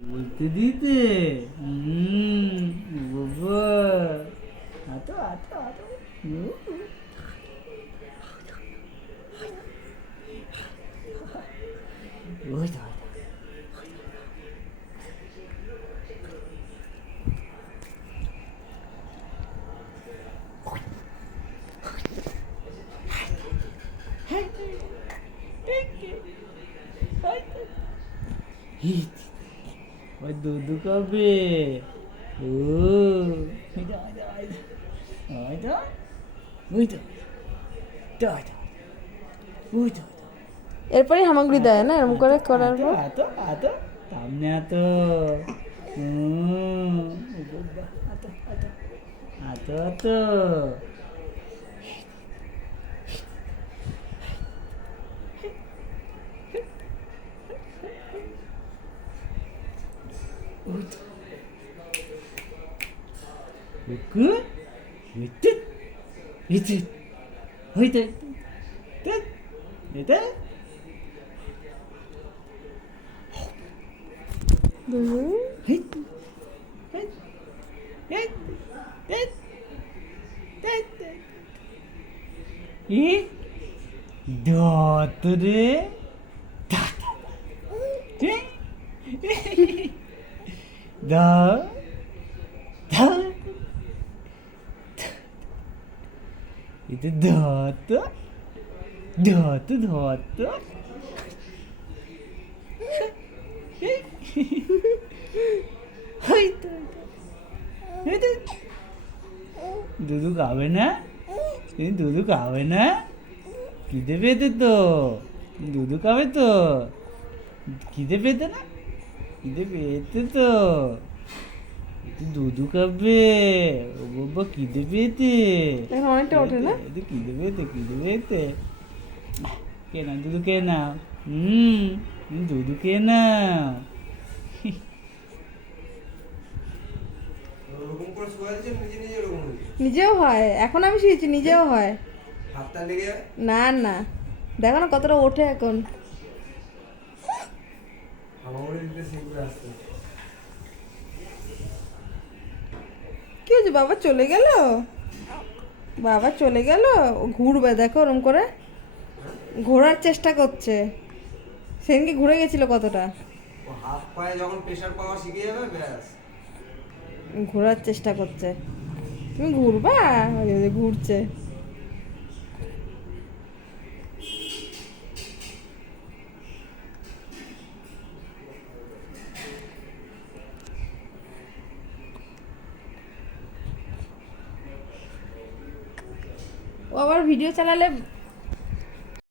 বলতে দিতে বাবা আতো আতো আতো ওই তো ওই দুধু কবে ও ওই তো ওই তো ওই তো ওই তো এরপরে হামাগুড়ি দেয় না এরকম করে করার পর। আতো আতো সামনে আতো আতো আতো আতো আতো Buku, itu, itu, itu, itu, দুধু itu, ih, dot deh, dot, dot, dot. itu ধতো ধতো ধতো দুধু খাবে না তুমি দুধু খাবে না খিদে পেতে তো দুধু খাবে তো খিদে পেতে না খিদে পেতে তো দুধু খাবে ও বাবা খিদে পেতে এখন অনেকটা ওঠে না। খিদে পেতে কে না দুধু কে না দুধু কে না ওরকম করে শোয়া যাচ্ছে নিজে নিজে ওরকম হয়ে যায়। নিজেও হয়, এখন আমি শিখেছি নিজেও হয়। হাতটা লেগে যায়। না না, দেখো না কতটা ওঠে এখন। হামাগুড়ি দিতে শিখবে আসতে। কি হয়েছে, বাবা চলে গেল? বাবা চলে গেল, ও ঘুরবে দেখো ওরম করে ঘোরার চেষ্টা করছে। সেদিনকে ঘুরে গেছিল কতটা, ও হাত পায়ে যখন প্রেসার পাওয়া শিখে যাবে ব্যাস। ঘোরার চেষ্টা করছে। তুমি ঘুরবা, ওই যে ঘুরছে। ও আবার ভিডিও চালালে